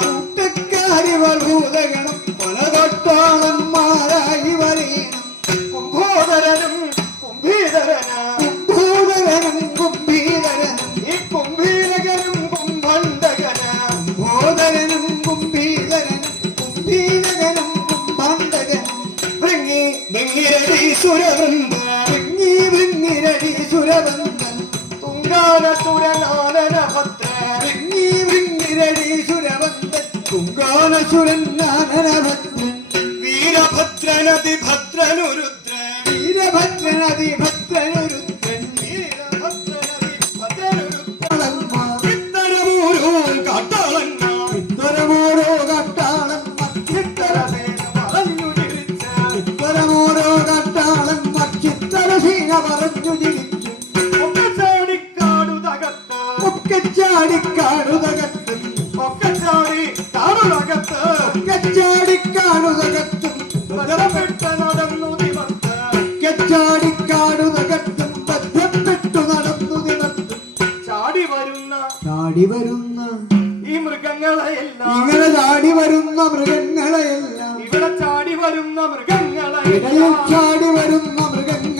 കൂട്ടക്കാരിവർ ഭൂതഗണം പലതൊട്ടാളന്മാരായി വരേണം. കുംഭോദരനും കുംഭീധരനും ഈ കുംഭീരകനും കുംഭണ്ഡകനും കുംഭോദരനും കുംഭീധരനും കുംഭണ്ഡകനും ഭൃങ്ങിരടീസുരവൃന്ദൻ തുങ്കാനസുരനാനനഭദ്രൻ വീരഭദ്രനതിഭദ്രനുരുദ്രൻ ഇത്തരമോരോ കാട്ടാളൻ ചിത്തരസീന പറഞ്ഞു ജീവിച്ചു. ഒക്കെച്ചാടിക്കാടുതകത്തും ബന്ധപ്പെട്ടു നടന്നു നിവർത്തും ചാടി വരുന്ന ഈ മൃഗങ്ങളെയെല്ലാം ഇങ്ങനെ ചാടി വരുന്ന മൃഗങ്ങളെയെല്ലാം ഇവിടെ ചാടി വരുന്ന മൃഗങ്ങളെയെല്ലാം ചാടി വരുന്ന മൃഗങ്ങൾ